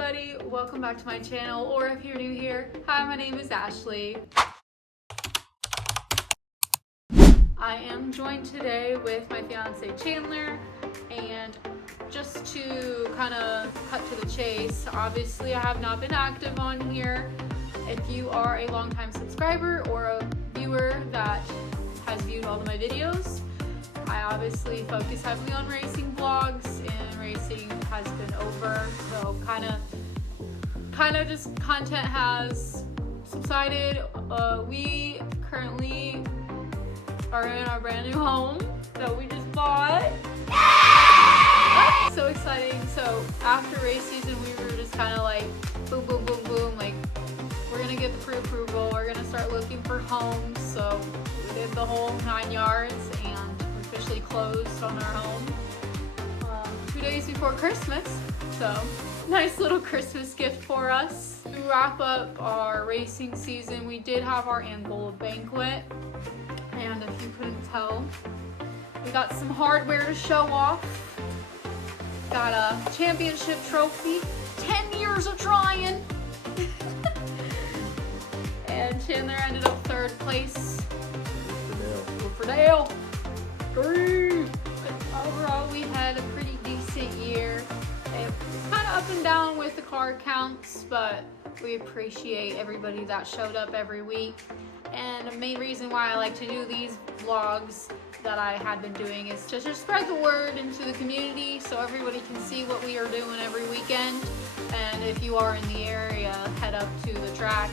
everybody, welcome back to my channel, or if you're new here, hi, my name is Ashley. I am joined today with my fiance Chandler, and just to kind of cut to the chase, obviously I have not been active on here. If you are a longtime subscriber or a viewer that has viewed all of my videos, I obviously focus heavily on racing vlogs, and racing has been over, so kind of just content has subsided. We currently are in our brand new home that we just bought. So exciting. So after race season, we were just kind of like boom, boom, boom, boom, like we're gonna get the pre-approval, we're gonna start looking for homes. So we did the whole 9 yards and we're officially closed on our home 2 days before Christmas. So nice little Christmas gift for us. To wrap up our racing season, we did have our Angola banquet, and if you couldn't tell, we got some hardware to show off. Got a championship trophy, 10 years of trying. And Chandler ended up 3rd place. For Dale. But overall, we had a pretty decent year. It was kind of up and down with the car counts, but we appreciate everybody that showed up every week. And the main reason why I like to do these vlogs that I had been doing is to just spread the word into the community so everybody can see what we are doing every weekend. And if you are in the area, head up to the track,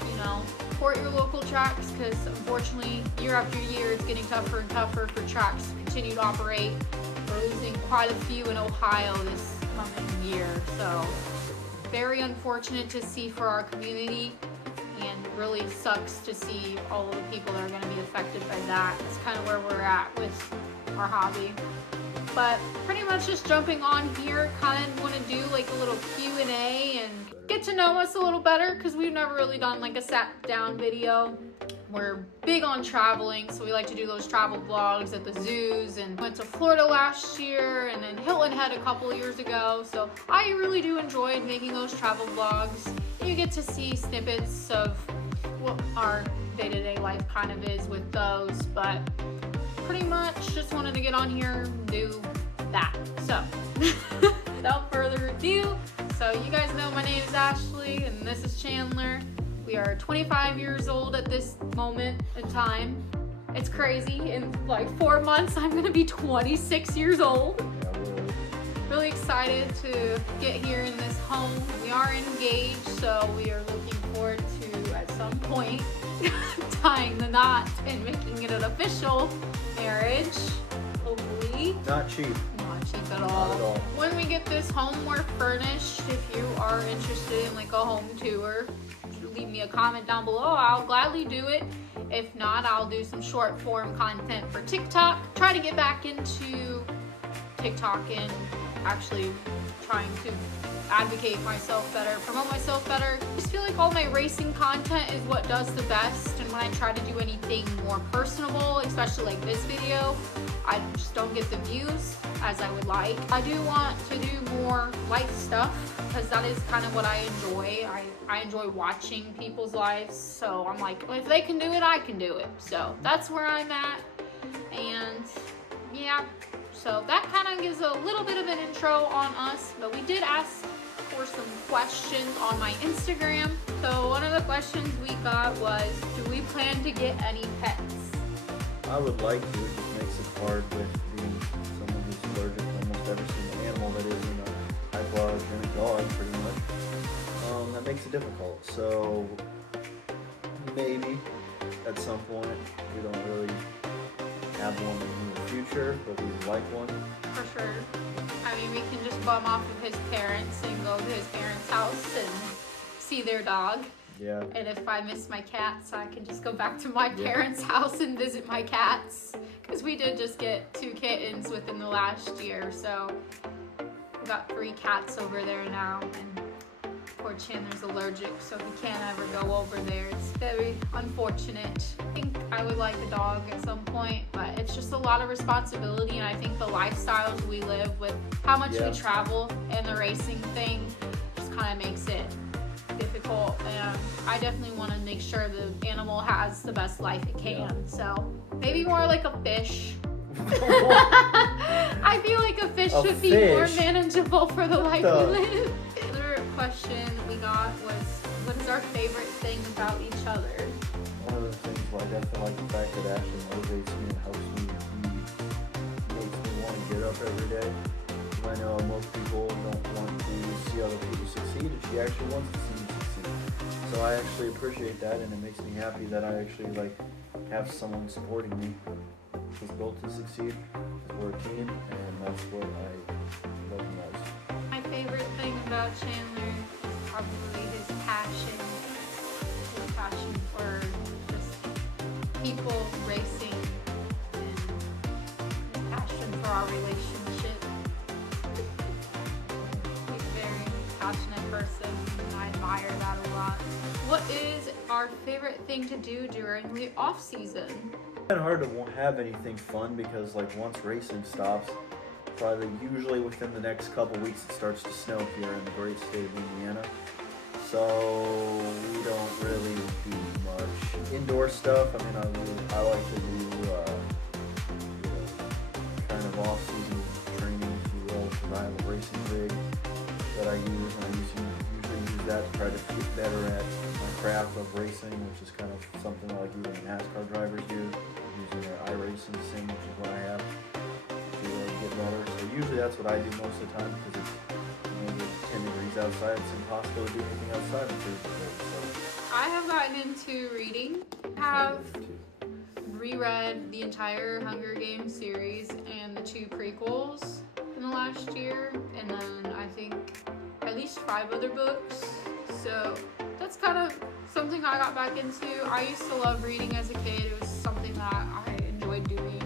support your local tracks, because unfortunately year after year it's getting tougher and tougher for tracks to continue to operate. We're losing quite a few in Ohio this coming year, so very unfortunate to see for our community, and really sucks to see all of the people that are going to be affected by that. That's kind of where we're at with our hobby. But pretty much just jumping on here, kind of want to do like a little Q&A and get to know us a little better, because we've never really done like a sat down video. We're big on traveling, so we like to do those travel vlogs at the zoos, and went to Florida last year and then Hilton Head a couple years ago. So I really do enjoy making those travel vlogs. You get to see snippets of what our day-to-day life kind of is with those, but pretty much just wanted to get on here and do that. So without further ado, so you guys know my name is Ashley and this is Chandler. We are 25 years old at this moment in time. It's crazy. In like 4 months, I'm gonna be 26 years old. Really excited to get here in this home. We are engaged, so we are looking forward to, at some point, tying the knot and making it an official marriage, hopefully. Not cheap. Not cheap at all. Not at all. When we get this home, we're furnished. If you are interested in like a home tour, leave me a comment down below. I'll gladly do it. If not, I'll do some short form content for TikTok. Try to get back into TikTok and actually trying to advocate myself better, promote myself better. I just feel like all my racing content is what does the best, and when I try to do anything more personable, especially like this video, I just don't get the views as I would like. I do want to do more life stuff, because that is kind of what I enjoy. I enjoy watching people's lives, so I'm like, well, if they can do it, I can do it. So that's where I'm at, and yeah. So that kind of gives a little bit of an intro on us, but we did ask for some questions on my Instagram. So one of the questions we got was, do we plan to get any pets? I would like to. It just makes it hard with being someone who's allergic to almost every single animal that is in a hypoallergenic dog, pretty much. That makes it difficult. So maybe at some point, we don't really have one in the future, but we would like one. For sure. I mean, we can just bum off of his parents and go to his parents' house and see their dog. Yeah. And if I miss my cats, I can just go back to my parents' house and visit my cats. Because we did just get 2 kittens within the last year, so we got 3 cats over there now. And poor Chandler's allergic, so he can't ever go over there. It's very unfortunate. I think I would like a dog at some point, but it's just a lot of responsibility, and I think the lifestyles we live with, how much we travel and the racing thing, just kind kind of makes it difficult, and I definitely want to make sure the animal has the best life it can. Yeah. So maybe more like a fish. I feel like a fish should be more manageable for the life we live. The other question we got was, what is our favorite thing about each other? One of the things where I definitely like the fact that Ashley motivates me and helps me. He makes me want to get up every day. I know most people don't want to see other people succeed, and she actually wants to see me succeed. So I actually appreciate that, and it makes me happy that I actually have someone supporting me. We're built to succeed. We're a team, and that's what I love most. My favorite thing about Chandler is probably his passion for just people, racing, and his passion for our relationship. He's a very passionate person, and I admire that a lot. What is our favorite thing to do during the off season? It's kind of hard to won't have anything fun because once racing stops, probably usually within the next couple weeks it starts to snow here in the great state of Indiana. So we don't really do much indoor stuff. I mean, I like to do kind of off-season training, if you will, because I have a racing rig that I use, and I usually use that to try to get better at my craft of racing, which is kind of something like even NASCAR drivers do, using their iRacing sim, which is what I have, to get better. So usually that's what I do most of the time, because it's maybe 10 degrees outside. It's impossible to do anything outside in 30 degrees. So I have gotten into reading. I have reread the entire Hunger Games series and the 2 prequels in the last year, and then I think at least 5 other books. So that's kind of something I got back into. I used to love reading as a kid. It was something that I enjoyed doing,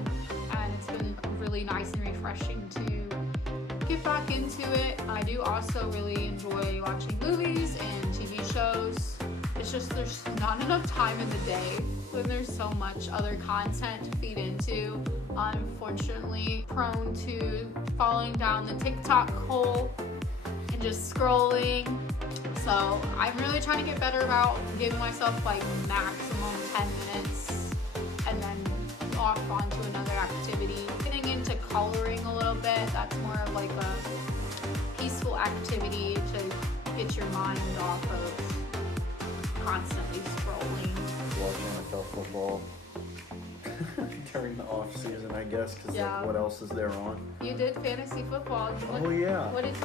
and it's been really nice and refreshing to get back into it. I do also really enjoy watching movies and TV shows. It's just there's not enough time in the day when there's so much other content to feed into. I'm unfortunately prone to falling down the TikTok hole and just scrolling. So I'm really trying to get better about giving myself maximum 10 minutes and then off onto another activity. Getting into coloring a little bit, that's more of a peaceful activity to get your mind off of constantly scrolling. watching NFL football during the off season, I guess, because Yeah. what else is there on? You did fantasy football. Oh yeah. What did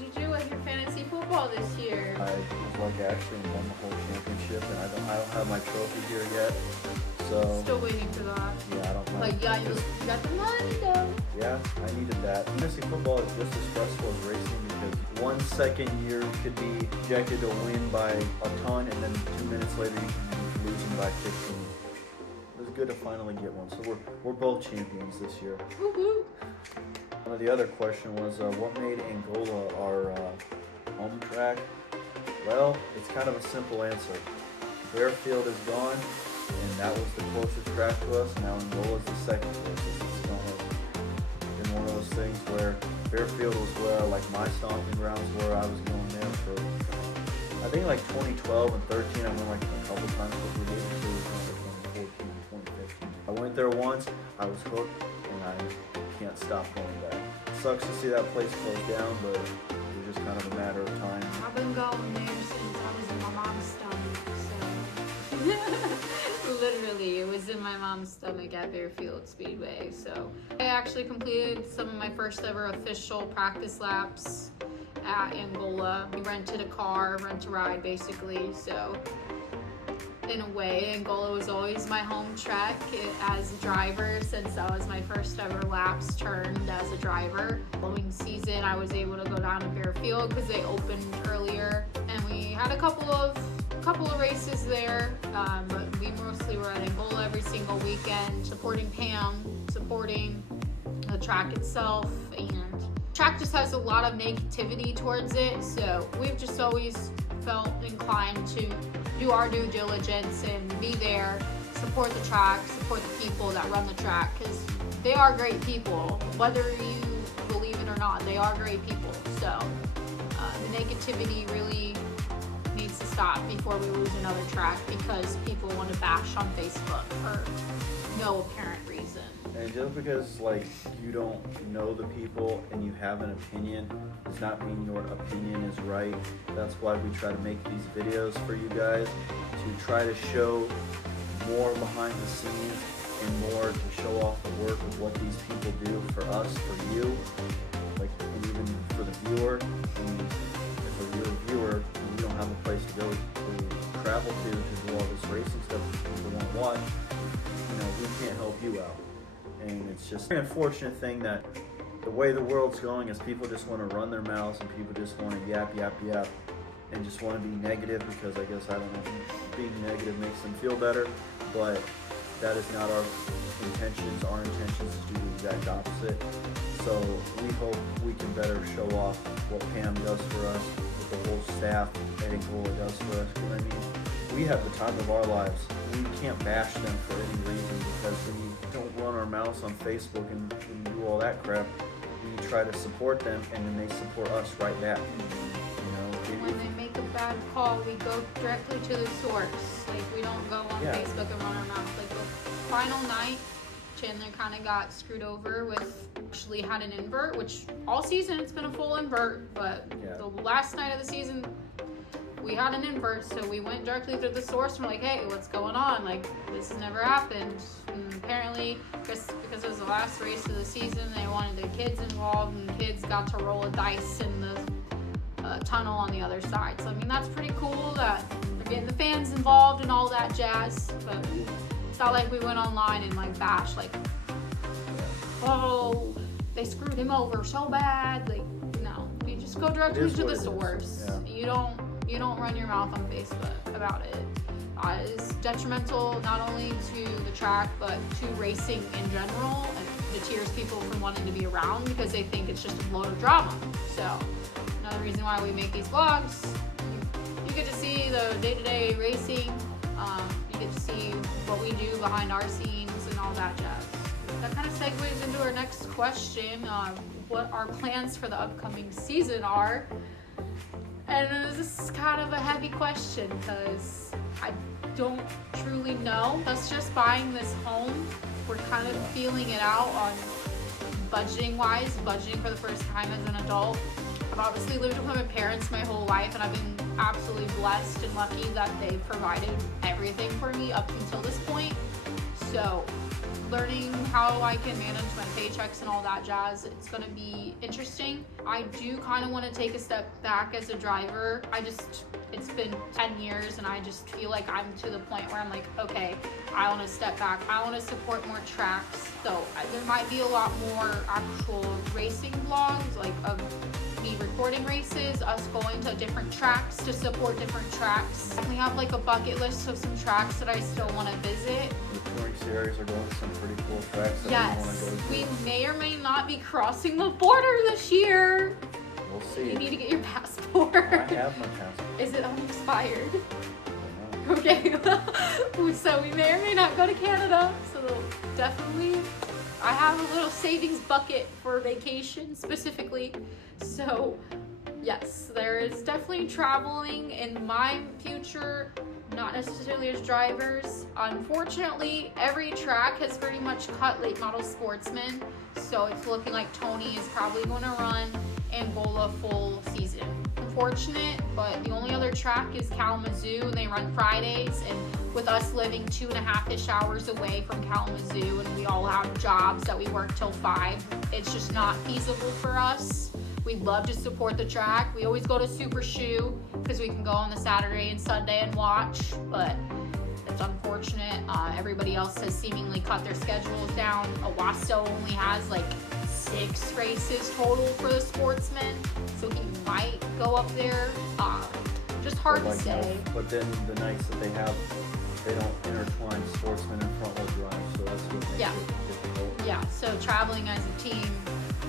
you do with your fantasy football this year? I was like Ashley and won the whole championship, and I don't have my trophy here yet. So Still waiting for that. yeah, I don't know. But yeah, you got the money though. Yeah, I needed that. Fantasy football is just as stressful as racing because 1 second you could be projected to win by a ton, and then 2 minutes later you could be losing by 15. It was good to finally get one. So we're both champions this year. Woo-hoo. One of the other question was what made Angola our home track? Well, it's kind of a simple answer. Fairfield is gone, and that was the closest track to us. Now Angola is the second closest. It's kind of been one of those things where Fairfield was where my stomping grounds were. I was going there for I think 2012 and 13. I went a couple times before we did it. 2014 and 2015. I went there once. I was hooked, and I can't stop going back. It sucks to see that place close down, but it was just kind of a matter of time. I've been going there since I was in my mom's stomach, so literally it was in my mom's stomach at Fairfield Speedway. So I actually completed some of my first ever official practice laps at Angola. We rented a car, rent a ride basically. So in a way, Angola was always my home track as a driver since that was my first ever laps turned as a driver. Following season, I was able to go down to Fairfield because they opened earlier, and we had a couple of races there, but we mostly were at Angola every single weekend, supporting Pam, supporting the track itself, and the track just has a lot of negativity towards it, so we've just always felt inclined to do our due diligence and be there, support the track, support the people that run the track, because they are great people. Whether you believe it or not, they are great people. So The negativity really needs to stop before we lose another track because people want to bash on Facebook for no apparent reason. And just because like you don't know the people and you have an opinion does not mean your opinion is right. That's why we try to make these videos for you guys, to try to show more behind the scenes and more to show off the work of what these people do for us, for you, like, and even for the viewer. And if you're a viewer and you don't have a place to go to travel to do all this racing stuff that people want to watch, you know, we can't help you out. And it's just an unfortunate thing that the way the world's going is people just want to run their mouths and people just want to yap, and just want to be negative because I guess, I don't know, being negative makes them feel better, but that is not our intentions. Our intentions is to do the exact opposite. So we hope we can better show off what Pam does for us, what the whole staff at Angola does for us. Because I mean, we have the time of our lives. We can't bash them for any reason because we don't run our mouths on Facebook and do all that crap. We try to support them and then they support us right back. You know, when they make a bad call, we go directly to the source. Like, we don't go on Facebook and run our mouth. Like, the final night, Chandler kind of got screwed over with, actually had an invert, which all season it's been a full invert, but the last night of the season, we had an invert, so we went directly to the source and we're like, hey, what's going on? Like, this has never happened. And apparently, because it was the last race of the season, they wanted the kids involved, and the kids got to roll a dice in the tunnel on the other side. So I mean, that's pretty cool that they're getting the fans involved and all that jazz. But it's not like we went online and like bash, like, oh, they screwed him over so bad. Like, no, you just go directly to the source. You don't run your mouth on Facebook about it. It's detrimental not only to the track but to racing in general, and deters people from wanting to be around because they think it's just a load of drama. So another reason why we make these vlogs, you get to see the day-to-day racing, you get to see what we do behind our scenes and all that jazz. That kind of segues into our next question, what our plans for the upcoming season are. And this is kind of a heavy question because I don't truly know. Us just buying this home, we're kind of feeling it out on budgeting for the first time as an adult. I've obviously lived with my parents my whole life, and I've been absolutely blessed and lucky that they've provided everything for me up until this point. So learning how I can manage my paychecks and all that jazz, it's going to be interesting. I do kind of want to take a step back as a driver. It's been 10 years and I just feel like I'm to the point where I'm like, okay, I want to step back. I want to support more tracks. So there might be a lot more actual racing vlogs, like of me recording races, us going to different tracks to support different tracks. We have like a bucket list of some tracks that I still want to visit. The touring series are going to some pretty cool tracks that we want to go to. We may or may not be crossing the border this year. We'll see. You need to get your passport. I have my passport. Is it unexpired? I don't know. Okay. So we may or may not go to Canada. So definitely, I have a little savings bucket for vacation specifically. So yes, there is definitely traveling in my future, not necessarily as drivers. Unfortunately, every track has pretty much cut late model sportsmen, so it's looking like Tony is probably going to run Angola full season. Unfortunate, but the only other track is Kalamazoo, and they run Fridays, and with us living 2.5-ish hours away from Kalamazoo, and we all have jobs that we work till 5, it's just not feasible for us. We'd love to support the track. We always go to Super Shoe because we can go on the Saturday and Sunday and watch, but it's unfortunate. Everybody else has seemingly cut their schedules down. Owasso only has like 6 races total for the sportsmen, so he might go up there. Just hard to say. But then the nights that they have, they don't intertwine sportsmen and front wheel drive, so that's what makes it difficult. Yeah, so traveling as a team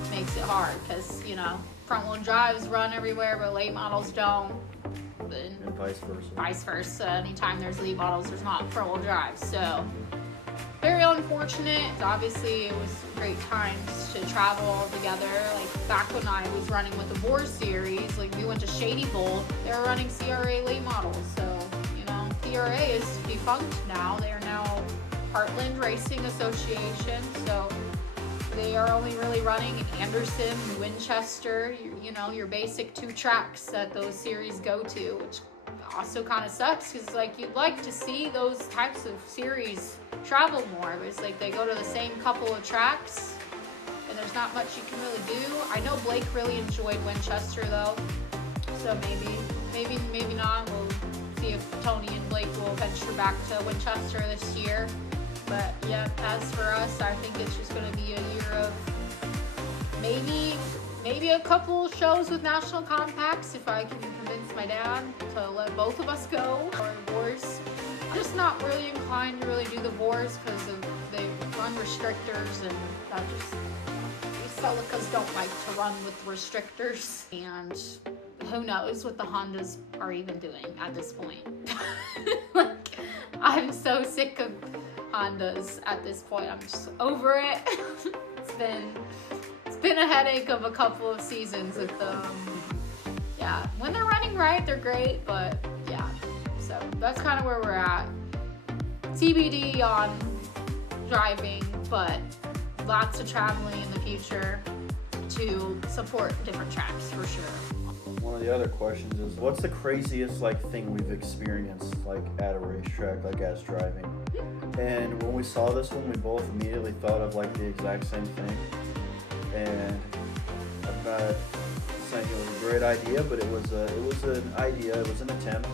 makes it hard because, you know, front wheel drives run everywhere, but late models don't. And vice versa. Vice versa. Anytime there's late models, there's not front wheel drive. So very unfortunate. Obviously, it was great times to travel all together. Like back when I was running with the Boar series, like we went to Shady Bowl. They were running CRA late models, so you know, CRA is defunct now. They are now Heartland Racing Association, so they are only really running Anderson, Winchester, you know, your basic 2 tracks that those series go to, which also kind of sucks because like you'd like to see those types of series travel more, but it's like they go to the same couple of tracks and there's not much you can really do. I know Blake really enjoyed Winchester though, so maybe not. We'll see if Tony and Blake will venture back to Winchester this year. But yeah, as for us, I think it's just going to be a year of maybe a couple shows with national compacts if I can convince my dad to let both of us go, or Boars. I'm just not really inclined to really do the Boars because they run restrictors, and that just, these Celicas don't like to run with restrictors, and who knows what the Hondas are even doing at this point. Like, I'm so sick of Hondas at this point. I'm just over it. It's been a headache of a couple of seasons with them. Yeah, when they're running right, they're great, but yeah. So that's kind of where we're at. TBD on driving, but lots of traveling in the future to support different tracks for sure. One of the other questions is, what's the craziest like thing we've experienced like at a racetrack, like as driving? And when we saw this one, we both immediately thought of like the exact same thing. And I'm not saying it was a great idea, but it was an idea. It was an attempt.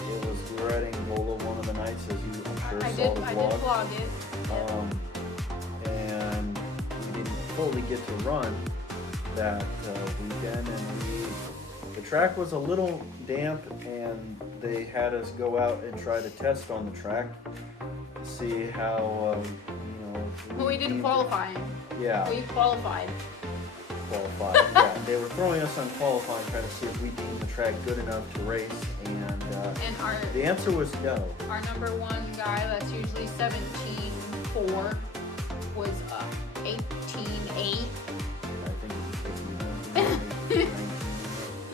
It was, we were at Angola one of the nights, as you I'm sure I saw did the vlog. vlog it. And we didn't fully get to run that weekend, and the track was a little damp, and they had us go out and try to test on the track to see how But we didn't qualify. Yeah. We qualified. Yeah, they were throwing us on qualifying, trying to see if we deemed the track good enough to race, and the answer was no. Our number one guy, that's usually 17.4, was 18.8. I think it was 19.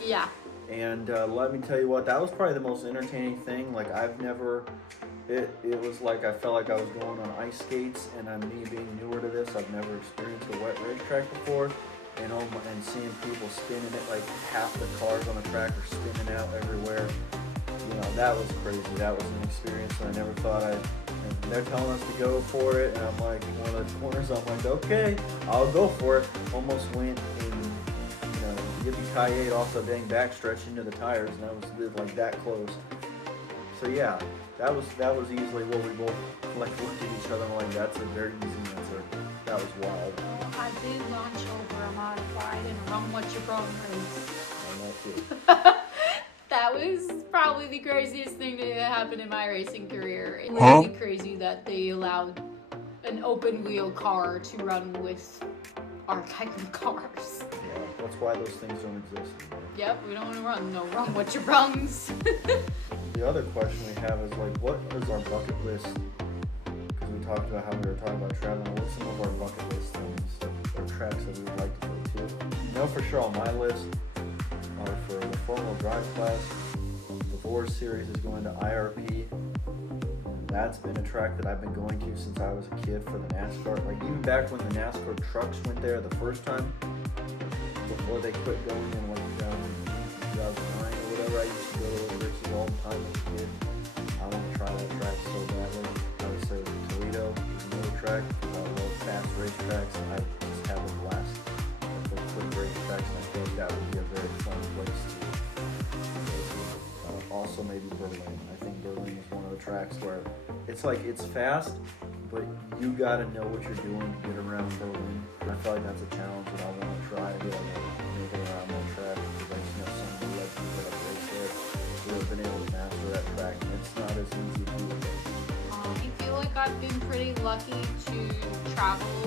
Yeah. And let me tell you what, that was probably the most entertaining thing. Like, I've never, it was like I felt like I was going on ice skates, and I'm me being newer to this. I've never experienced a wet racetrack before, and seeing people spinning it, like half the cars on the track are spinning out everywhere. You know, that was crazy. That was an experience that I never thought and they're telling us to go for it, and I'm like, one of the corners, I'm like, okay, I'll go for it. Almost went in, yippee-ki-yay off the dang backstretch into the tires, and I was like that close. So yeah, that was easily what we both like looked at each other and like, that's a very easy answer. That was wild. Well, I did launch over a modified and run what you brought And That was probably the craziest thing that happened in my racing career. It's really crazy that they allowed an open wheel car to run with our type of cars. Yeah, that's why those things don't exist anymore. Yep, we don't want to run what you brungs. The other question we have is like, what is our bucket list? Because we talked about how we were talking about traveling. What's some of our bucket list things or tracks that we would like to go to? You know, for sure on my list are for the 4-wheel drive class. The Boar series is going to IRP. That's been a track that I've been going to since I was a kid for the NASCAR. Like, even back when the NASCAR trucks went there the first time, before they quit going in like 2009 or whatever, I used to go to those races all the time as a kid. I want to try that track so badly. I would say Toledo is another track. I love fast racetracks. I just have a blast with quick racetracks, and I feel like that would be a very fun place to go to. Also maybe Berlin. I think Berlin is one of the tracks where it's like, it's fast, but you gotta know what you're doing to get around Berlin. I feel like that's a challenge that I want to try to be able to make it around that track, because I just know some of the legends that have raced there who have been able to master that track, and it's not as easy to do. I feel like I've been pretty lucky to travel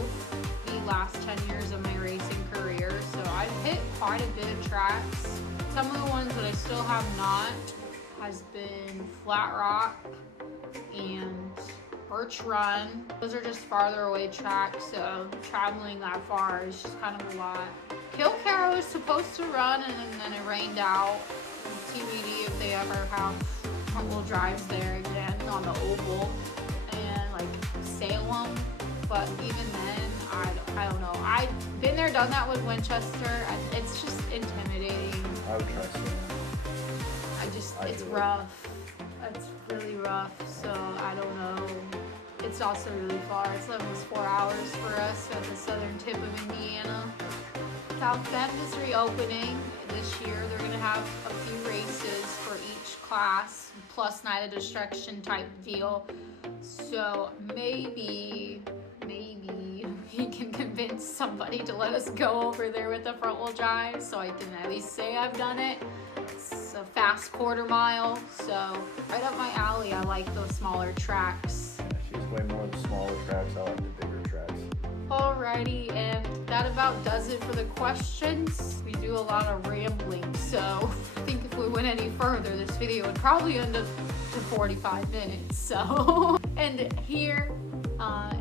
the last 10 years of my racing career, so I've hit quite a bit of tracks. Some of the ones that I still have not has been Flat Rock and Birch Run. Those are just farther away tracks, so traveling that far is just kind of a lot. Kilcare was supposed to run and then it rained out. TBD if they ever have front-wheel drives there again on the oval. And like Salem, but even then, I don't know. I've been there, done that with Winchester. It's just intimidating. I would try Salem. It's rough. It's really rough, so I don't know. It's also really far. It's almost 4 hours for us at the southern tip of Indiana. South Bend is reopening this year. They're going to have a few races for each class, plus Night of Destruction type deal. So maybe we can convince somebody to let us go over there with the front wheel drive so I can at least say I've done it. It's a fast quarter mile, so right up my alley. I like those smaller tracks. She's way more of the smaller tracks. I like the bigger tracks. Alrighty, and that about does it for the questions. We do a lot of rambling, so I think if we went any further, this video would probably end up to 45 minutes. So, and here,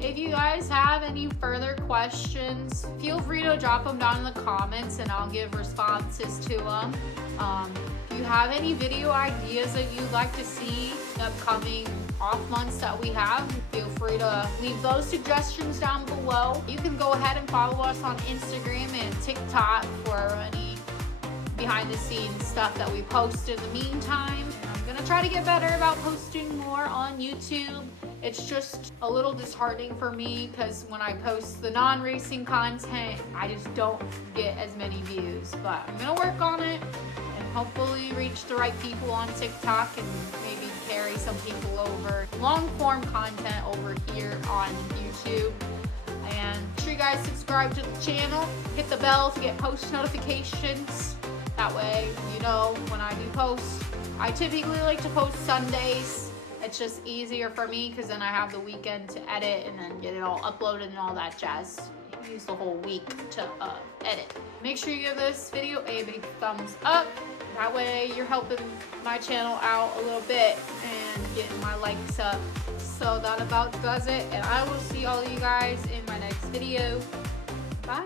if you guys have any further questions, feel free to drop them down in the comments and I'll give responses to them. If you have any video ideas that you'd like to see in upcoming off months that we have, feel free to leave those suggestions down below. You can go ahead and follow us on Instagram and TikTok for any behind the scenes stuff that we post in the meantime. I'm gonna try to get better about posting more on YouTube. It's just a little disheartening for me because when I post the non-racing content, I just don't get as many views. But I'm gonna work on it and hopefully reach the right people on TikTok and maybe carry some people over long form content over here on YouTube. And make sure you guys subscribe to the channel, hit the bell to get post notifications. That way you know when I do post. I typically like to post Sundays. It's just easier for me because then I have the weekend to edit and then get it all uploaded and all that jazz. Use the whole week to edit. Make sure you give this video a big thumbs up. That way you're helping my channel out a little bit and getting my likes up. So that about does it, and I will see all of you guys in my next video. Bye.